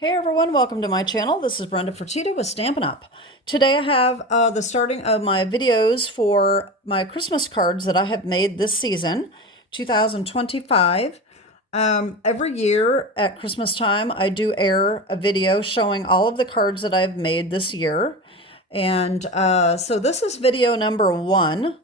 Hey everyone, welcome to my channel. This is Brenda Fertitta with Stampin' Up. Today I have the starting of my videos for my Christmas cards that I have made this season, 2025. Every year at Christmas time, I do air a video showing all of the cards that I've made this year. And so this is video number 1.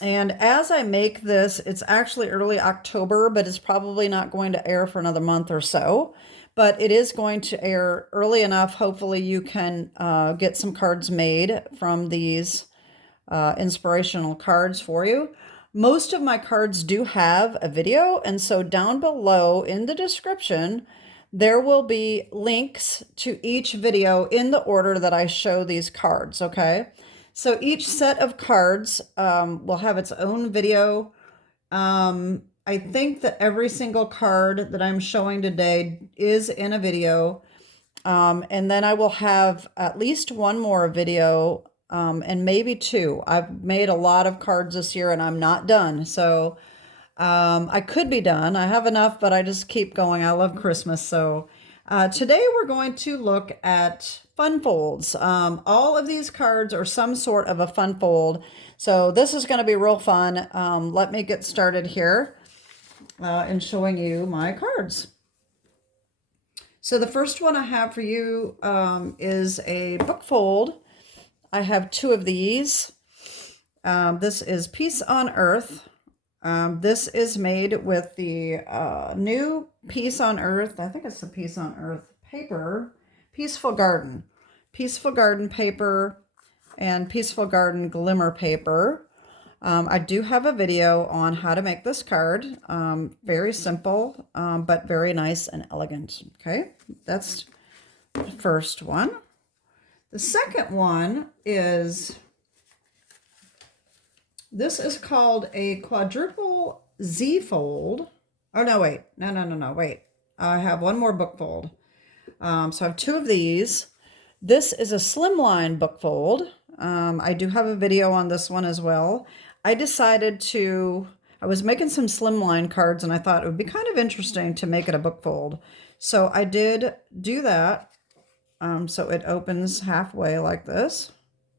And as I make this, it's actually early October, but it's probably not going to air for another month or so. But it is going to air early enough. Hopefully you can get some cards made from these inspirational cards for you. Most of my cards do have a video, and so down below in the description, there will be links to each video in the order that I show these cards, okay? So each set of cards will have its own video. I think that every single card that I'm showing today is in a video. And then I will have at least one more video and maybe two. I've made a lot of cards this year and I'm not done. So I could be done. I have enough, but I just keep going. I love Christmas. So today we're going to look at fun folds. All of these cards are some sort of a fun fold. So this is going to be real fun. Let me get started here in showing you my cards. So the first one I have for you is a book fold. I have two of these. This is Peace on Earth. This is made with the new Peace on Earth. I think it's the Peace on Earth paper. Peaceful Garden paper and Peaceful Garden glimmer paper. I do have a video on how to make this card. Very simple, but very nice and elegant. Okay, that's the first one. The second one is, this is called a Quadruple Z Fold. Oh, no, wait. No, wait. I have one more book fold. So I have two of these. This is a Slimline Bookfold. I do have a video on this one as well. I was making some Slimline cards and I thought it would be kind of interesting to make it a bookfold. So I did do that. So it opens halfway like this.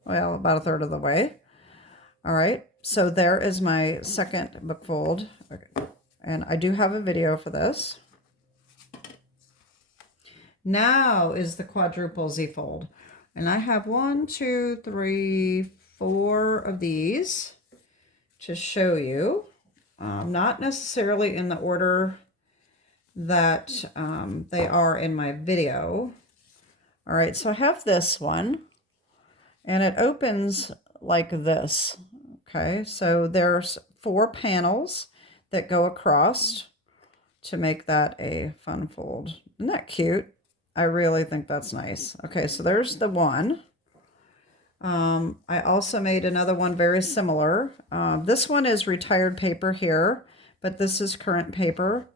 Well, about a third of the way. All right. So there is my second bookfold. Okay. And I do have a video for this. Now is the Quadruple Z Fold. And I have 1, 2, 3, 4 of these to show you. Not necessarily in the order that they are in my video. All right, so I have this one. And it opens like this. Okay, so there's 4 panels that go across to make that a fun fold. Isn't that cute? I really think that's nice. Okay, so there's the one. I also made another one very similar. This one is retired paper here, but this is current paper.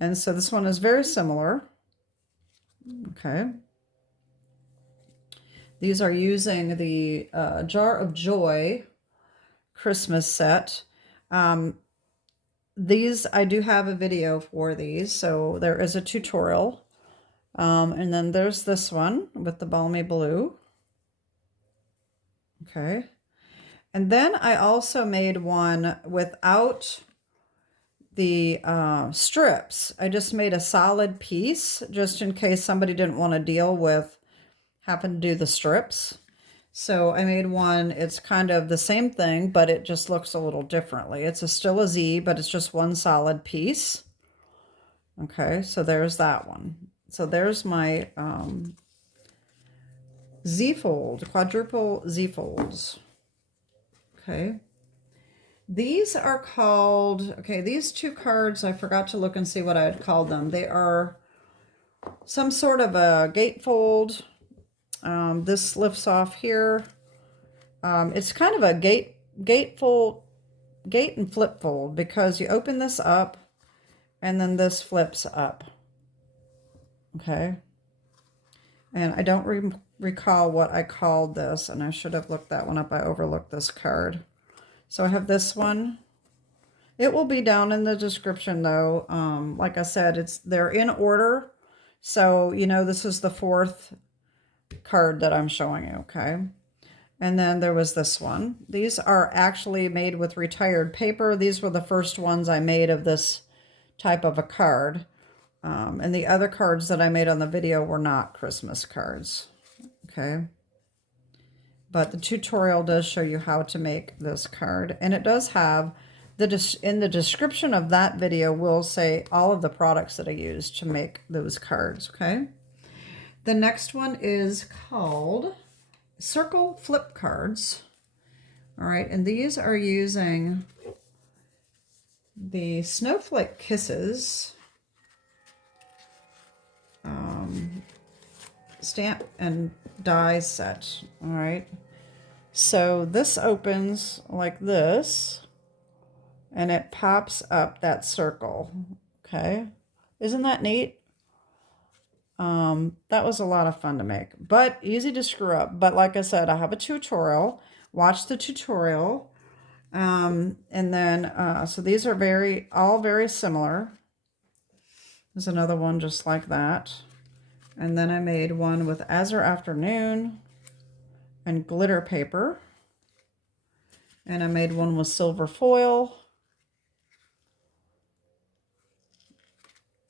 And so this one is very similar. Okay. These are using the Jar of Joy Christmas set. These, I do have a video for these, so there is a tutorial. And then there's this one with the balmy blue. Okay. And then I also made one without the strips. I just made a solid piece just in case somebody didn't want to deal with having to do the strips. So I made one, it's kind of the same thing, but it just looks a little differently. It's still a Z, but it's just one solid piece. Okay, so there's that one. So there's my Z fold, Quadruple Z folds. Okay. These are called, okay, these two cards, I forgot to look and see what I had called them. They are some sort of a gatefold. This lifts off here. It's kind of a gate and flip fold because you open this up and then this flips up. Okay. And I don't recall what I called this, and I should have looked that one up. I overlooked this card. So I have this one. It will be down in the description though. Like I said, they're in order. So, you know, this is the fourth card that I'm showing you, okay? And then there was this one. These are actually made with retired paper. These were the first ones I made of this type of a card. And the other cards that I made on the video were not Christmas cards, okay? But the tutorial does show you how to make this card. And it does have, in the description of that video, will say all of the products that I used to make those cards, okay? The next one is called Circle Flip Cards. All right, and these are using the Snowflake Kisses stamp and die set. All right, so this opens like this, and it pops up that circle. Okay, isn't that neat? That was a lot of fun to make, but easy to screw up. But like I said, I have a tutorial. Watch the tutorial. And then, so these are all very similar. There's another one just like that. And then I made one with Azure Afternoon and glitter paper. And I made one with silver foil.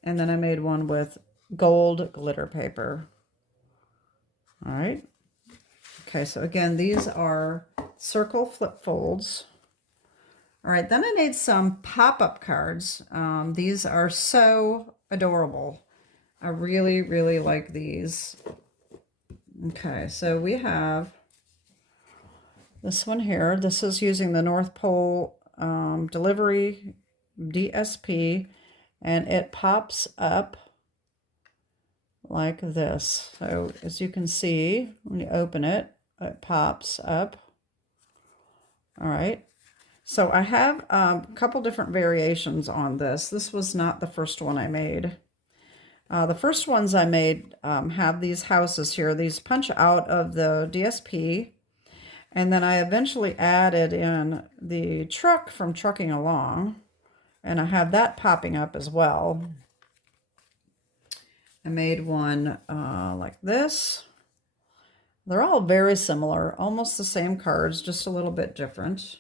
And then I made one with gold glitter paper. All right. Okay, so again, these are circle flip folds. All right, then I made some pop-up cards. These are so adorable. I really, really like these. Okay, so we have this one here. This is using the North Pole Delivery DSP, and it pops up like this. So as you can see, when you open it, it pops up. All right. So I have a couple different variations on this. This was not the first one I made. The first ones I made have these houses here. These punch out of the DSP. And then I eventually added in the truck from Trucking Along. And I have that popping up as well. I made one like this. They're all very similar, almost the same cards, just a little bit different.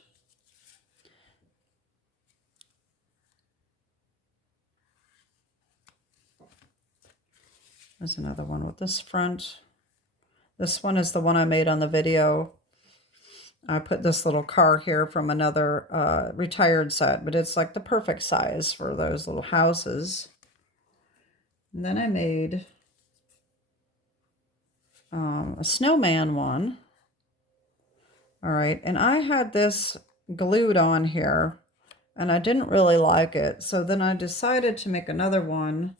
There's another one with this front. This one is the one I made on the video. I put this little car here from another retired set, but it's like the perfect size for those little houses. And then I made a snowman one. All right, and I had this glued on here, and I didn't really like it. So then I decided to make another one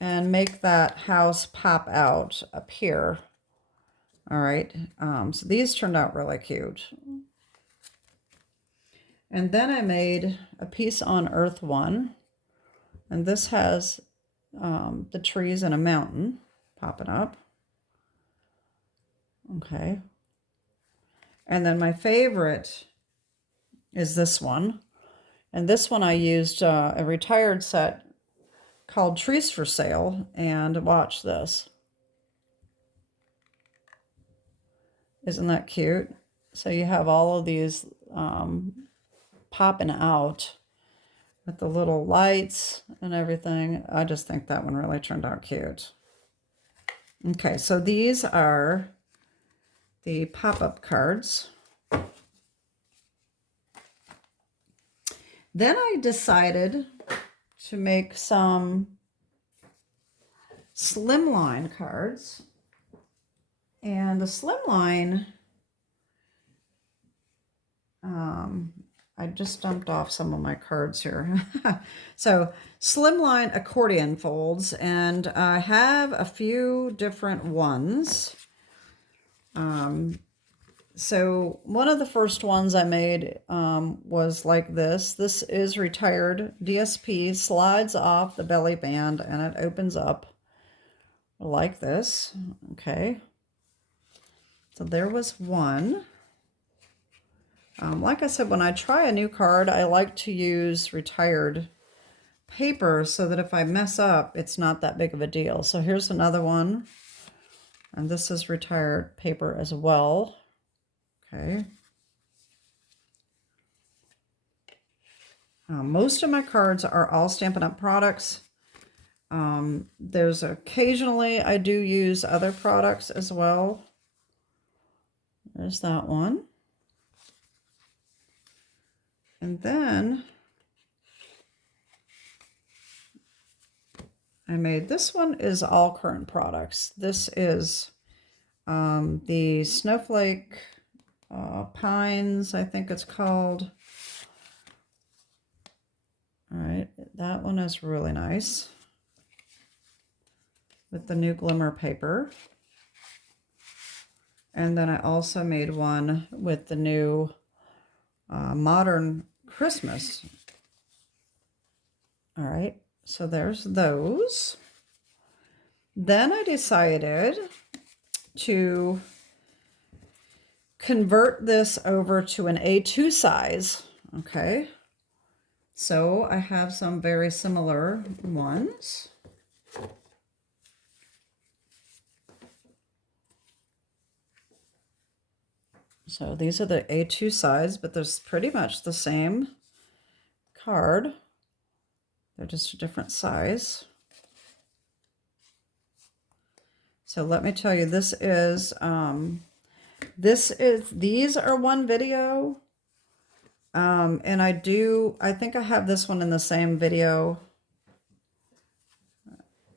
and make that house pop out up here. All right, so these turned out really cute. And then I made a Piece on Earth one, and this has the trees and a mountain popping up. Okay. And then my favorite is this one. And this one I used a retired set called Trees for Sale, and watch this. Isn't that cute? So you have all of these popping out with the little lights and everything. I just think that one really turned out cute. Okay, so these are the pop-up cards. Then I decided to make some Slimline cards. And the Slimline, I just dumped off some of my cards here. So Slimline accordion folds, and I have a few different ones. So one of the first ones I made was like this. This is retired DSP, slides off the belly band, and it opens up like this. Okay. So there was one. Like I said, when I try a new card, I like to use retired paper so that if I mess up, it's not that big of a deal. So here's another one. And this is retired paper as well. Okay. Most of my cards are all Stampin' Up! Products. There's occasionally I do use other products as well. There's that one. And then I made, this one is all current products. This is the Snowflake Pines, I think it's called. All right, that one is really nice with the new glimmer paper. And then I also made one with the new Modern Christmas. All right, so there's those. Then I decided to convert this over to an A2 size, okay? So I have some very similar ones. So these are the A2 size, but there's pretty much the same card. They're just a different size. So let me tell you, these are one video. And I think I have this one in the same video.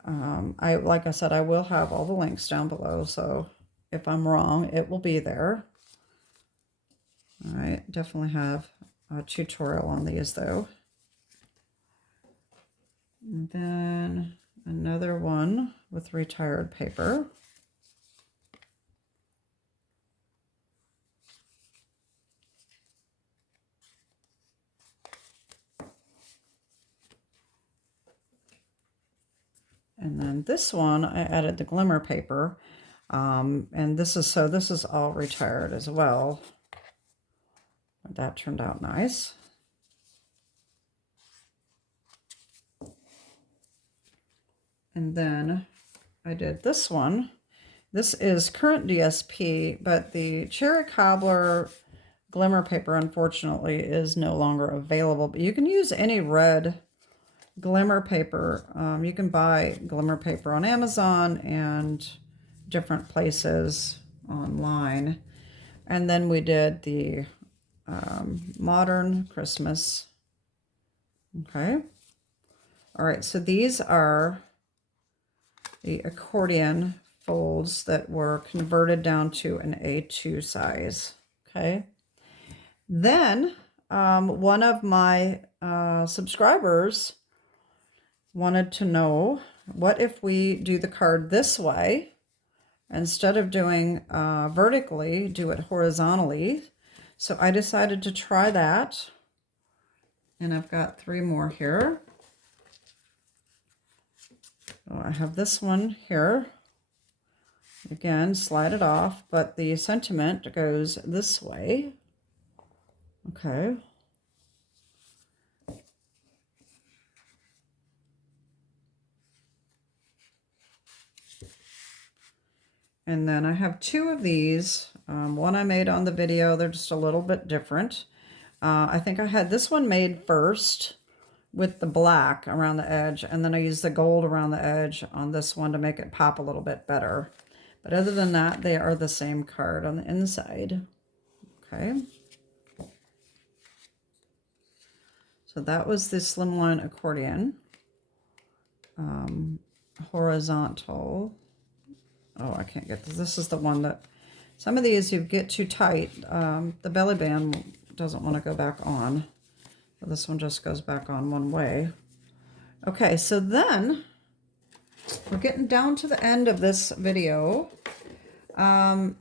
Like I said, I will have all the links down below. So if I'm wrong, it will be there. All right, definitely have a tutorial on these though. And then another one with retired paper. And then this one, I added the glimmer paper. And this is all retired as well. That turned out nice. And then I did this one. This is current DSP, but the Cherry Cobbler glimmer paper, unfortunately, is no longer available. But you can use any red glimmer paper. You can buy glimmer paper on Amazon and different places online. And then we did the Modern Christmas. Okay. All right, so these are the accordion folds that were converted down to an A2 size. Okay. Then one of my subscribers wanted to know, what if we do the card this way? Instead of doing vertically, do it horizontally. So I decided to try that. And I've got 3 more here. So I have this one here. Again, slide it off, but the sentiment goes this way. Okay. And then I have 2 of these. One I made on the video. They're just a little bit different. I think I had this one made first with the black around the edge, and then I used the gold around the edge on this one to make it pop a little bit better. But other than that, they are the same card on the inside. Okay. So that was the Slimline Accordion. Horizontal. Oh, I can't get this. This is the one that, some of these you get too tight. The belly band doesn't want to go back on. So this one just goes back on one way. Okay, so then we're getting down to the end of this video. The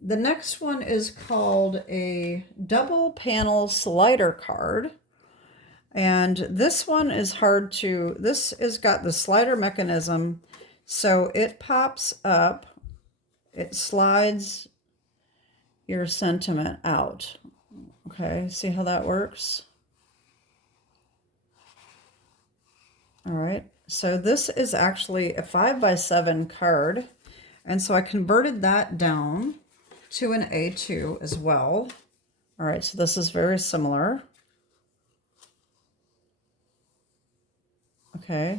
next one is called a double panel slider card. And this one is hard to, this has got the slider mechanism. So it pops up, it slides your sentiment out. Okay, see how that works? All right, so this is actually a 5x7 card. And so I converted that down to an A2 as well. All right, so this is very similar. Okay,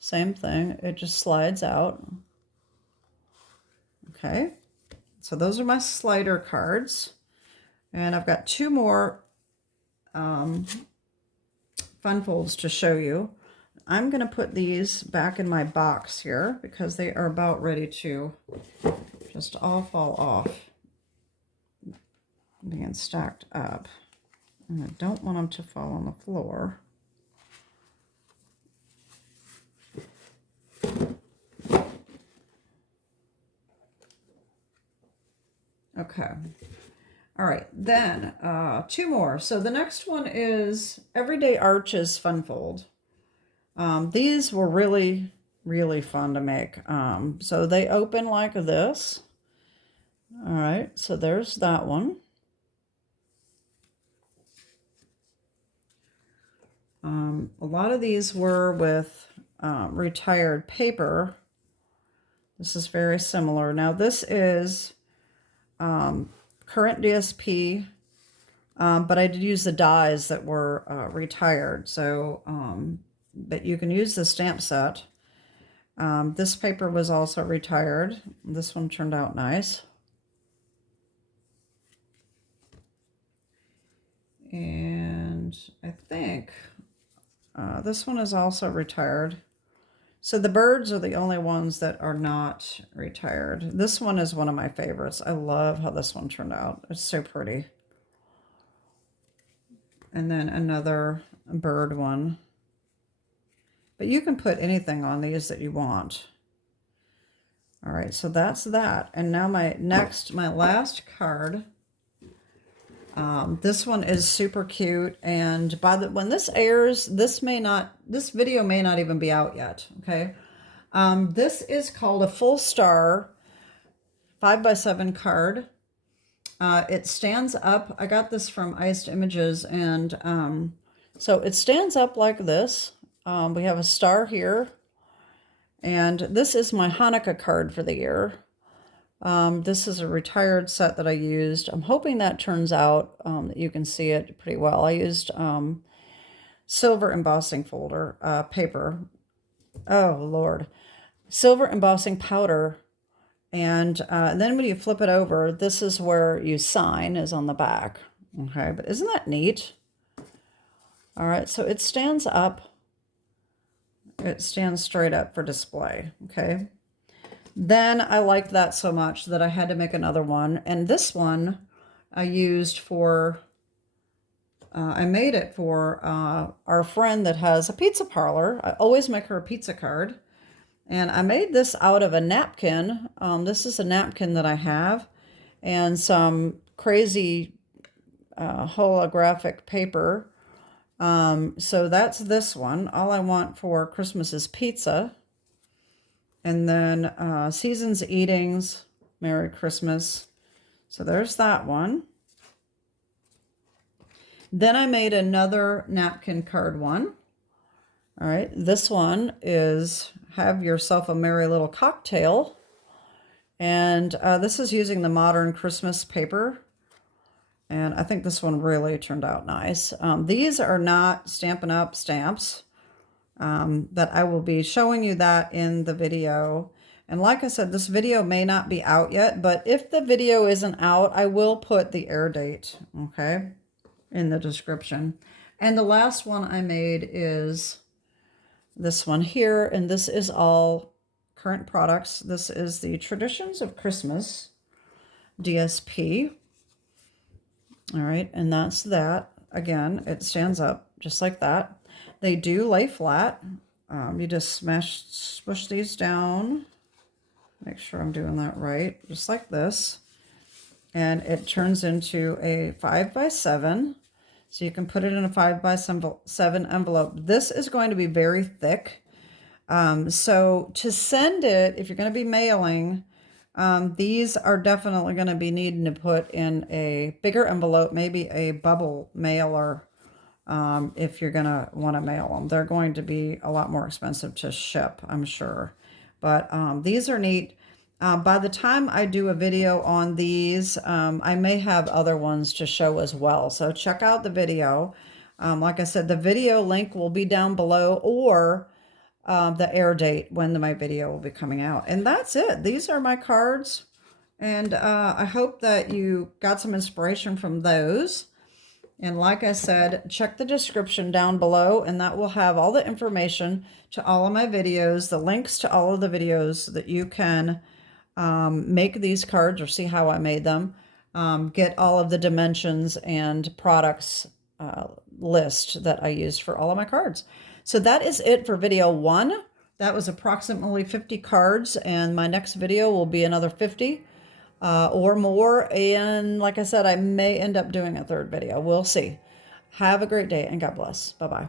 same thing. It just slides out. Okay, so those are my slider cards. And I've got two more fun folds to show you. I'm going to put these back in my box here because they are about ready to just all fall off, being stacked up. And I don't want them to fall on the floor. Okay. All right, then two more. So the next one is Everyday Arches Fun Fold. These were really, really fun to make. So they open like this. All right, so there's that one. A lot of these were with retired paper. This is very similar. Now this is current DSP, but I did use the dies that were retired. So, but you can use the stamp set. This paper was also retired. This one turned out nice. And I think this one is also retired. So the birds are the only ones that are not retired. This one is one of my favorites. I love how this one turned out. It's so pretty. And then another bird one. But you can put anything on these that you want. All right, so that's that. And now my last card. This one is super cute, and when this airs, this video may not even be out yet. Okay, this is called a Full Star 5x7 card. It stands up. I got this from Iced Images, and so it stands up like this. We have a star here, and this is my Hanukkah card for the year. This is a retired set that I used. I'm hoping that turns out that you can see it pretty well. I used silver embossing folder paper. Oh, Lord. Silver embossing powder. And then when you flip it over, this is where you sign, is on the back. Okay, but isn't that neat? All right, so it stands up. It stands straight up for display. Okay. Then I liked that so much that I had to make another one. And this one I used for, I made it for our friend that has a pizza parlor. I always make her a pizza card. And I made this out of a napkin. This is a napkin that I have. And some crazy holographic paper. So that's this one. All I want for Christmas is pizza. And then Seasons Eatings, Merry Christmas. So there's that one. Then I made another napkin card one. All right, this one is Have Yourself a Merry Little Cocktail. And this is using the modern Christmas paper. And I think this one really turned out nice. These are not Stampin' Up stamps. That I will be showing you that in the video. And like I said, this video may not be out yet, but if the video isn't out, I will put the air date, okay, in the description. And the last one I made is this one here, and this is all current products. This is the Traditions of Christmas DSP. All right, and that's that. Again, it stands up just like that. They do lay flat. You just smush these down. Make sure I'm doing that right, just like this. And it turns into a 5x7. So you can put it in a 5x7 envelope. This is going to be very thick. So to send it, if you're going to be mailing, these are definitely going to be needing to put in a bigger envelope, maybe a bubble mailer. if you're going to want to mail them. They're going to be a lot more expensive to ship, I'm sure. But these are neat. By the time I do a video on these, I may have other ones to show as well. So check out the video. Like I said, the video link will be down below, or the air date when my video will be coming out. And that's it. These are my cards. And I hope that you got some inspiration from those. And like I said, check the description down below, and that will have all the information to all of my videos, the links to all of the videos that you can make these cards or see how I made them, get all of the dimensions and products list that I used for all of my cards. So that is it for video 1. That was approximately 50 cards, and my next video will be another 50 or more. And like I said, I may end up doing a third video. We'll see. Have a great day, and God bless. Bye-bye.